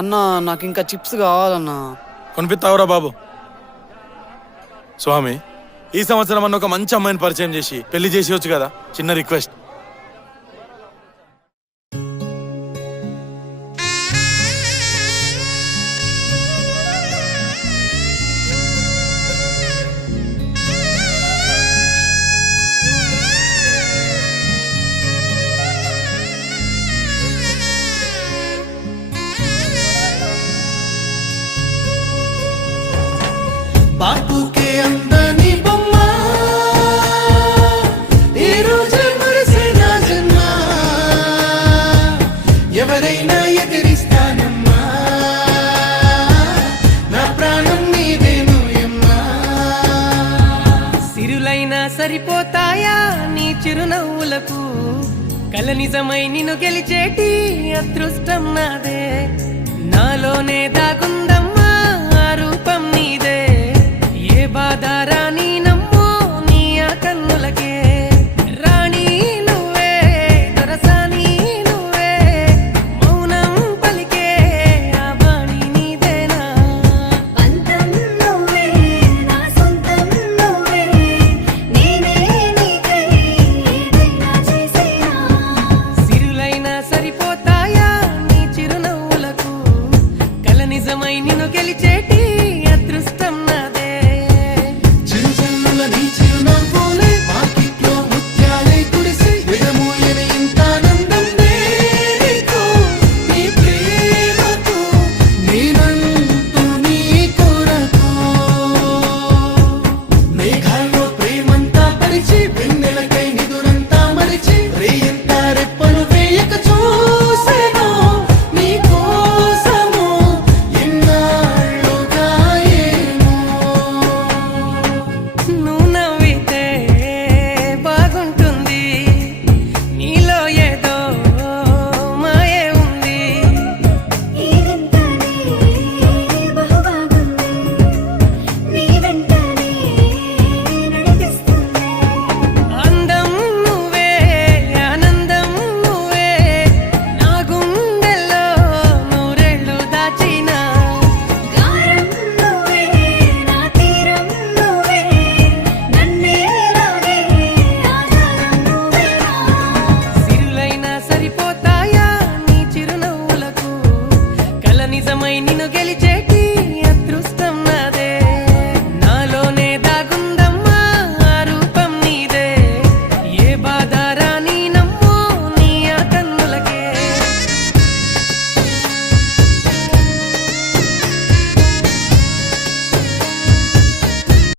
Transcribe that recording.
అన్నా నాకు ఇంకా చిప్స్ కావాలన్నా. కొనిపిస్తావురా బాబు. స్వామి, ఈ సంవత్సరం అన్న ఒక మంచి అమ్మాయిని పరిచయం చేసి పెళ్లి చేసేయచ్చు కదా. చిన్న రిక్వెస్ట్. బాపుకే అందని బొమ్మ ఈ రోజు మురిసే నా జన్మ ఎవరైనా ఎదిరిస్తానమ్మా నా ప్రాణం నీదేను ఎమ్మా. సిరులైనా సరిపోతాయా నీ చిరునవ్వులకు, కల నిజమై నిన్ను గెలిచేటి అదృష్టం నాదే. నాలోనే దాగుందమ్మా ఆ రూపం నీదే, ఏ బాధ రాని